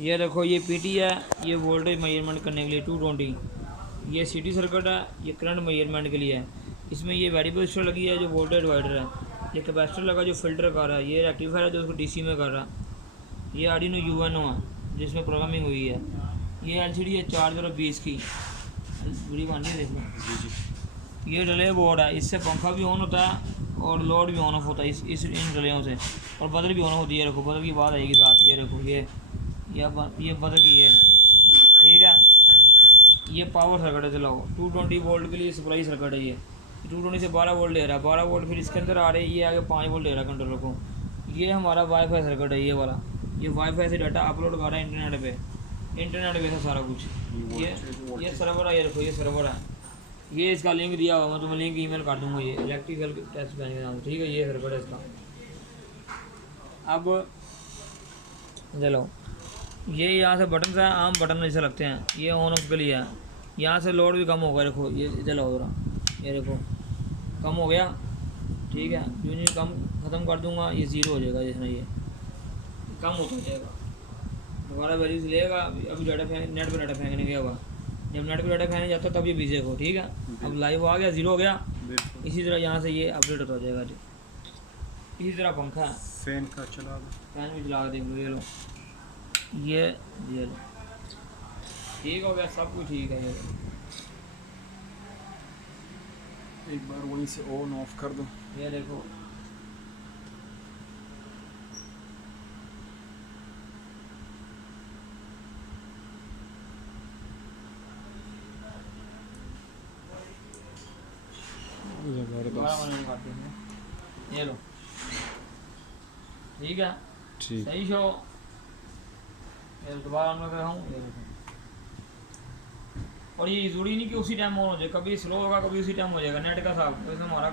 ये देखो ये पीटी है, ये वोल्टेज मेजरमेंट करने के लिए 220। ये सिटी सर्किट है, ये करंट मेजरमेंट के लिए है। इसमें ये वेरिएबल रजिस्टर लगी है जो वोल्टेज डिवाइडर है। ये कैपेसिटर लगा जो फिल्टर कर रहा है। ये रेक्टिफायर है जो उसको डीसी में कर रहा है। ये आर्डिनो यूएनओ है जिसमें प्रोग्रामिंग हुई है। ये एलसीडी है 420 की, बड़ी बानी है, देख लो। ये रिले बोर्ड है, इससे पंखा भी ऑन होता है और लोड भी ऑन ऑफ होता है इस इन रिलेयों से, और बदल भी ऑन होती है। रखो बदल की बात आएगी साथ। ये रखो ये बदल की है, ठीक है। ये पावर सर्किट है, चलाओ 220 वोल्ट के लिए सप्लाई सर्किट है। ये 220 से 12 वोल्ट ले रहा है, 12 वोल्ट फिर इसके अंदर आ रहे हैं, ये आगे 5 वोल्ट ले रहा है कंट्रोलर को। ये हमारा वाईफाई सर्किट है, ये वाला। ये वाईफाई से डाटा अपलोड कर रहा है इंटरनेट पे है सारा कुछ। ये सर्वर है, ये देखो ये सर्वर है। ये इसका लिंक दिया हुआ, मैं तुम्हें लिंक ईमेल कर दूंगा। ये इलेक्ट्रिकल टेस्ट बैंक के नाम से, ठीक है। ये सर्किट है इसका। अब चलो, ये यहाँ से बटन है, आम बटन जैसे लगते हैं। ये ऑन ऑफ के लिए है। यहाँ से लोड भी कम होगा, देखो ये चलो हो रहा, ये देखो कम हो गया, ठीक है। जो नहीं कम ख़त्म कर दूंगा ये ज़ीरो हो जाएगा, जिसमें ये कम होता जाएगा। दोबारा वैल्यूज लेगा। अभी डाटा नेट पर डाटा फेंकने गया हुआ, जब नेट पर डाटा फेंकने जाता है तब ये बिजी हो, ठीक है। अब लाइव आ गया, ज़ीरो हो गया। इसी तरह यहाँ से ये अपडेट होता जाएगा। इसी तरह पंखा है, फैन का चला दो, फैन भी चला देख लो, ये लो ये लो, ठीक हो गया, सब कुछ ठीक है। ये एक बार वहीं से ऑन ऑफ कर दो। ये देखो ये लो, ठीक है, ठीक सही शो। ये दोबारा ऑन कर रहा हूँ, ये देखो। और ये ज़रूरी नहीं कि उसी टाइम ऑन हो जाए, कभी स्लो होगा कभी उसी टाइम हो जाएगा, नेट का साथ। तो इसमें हमारा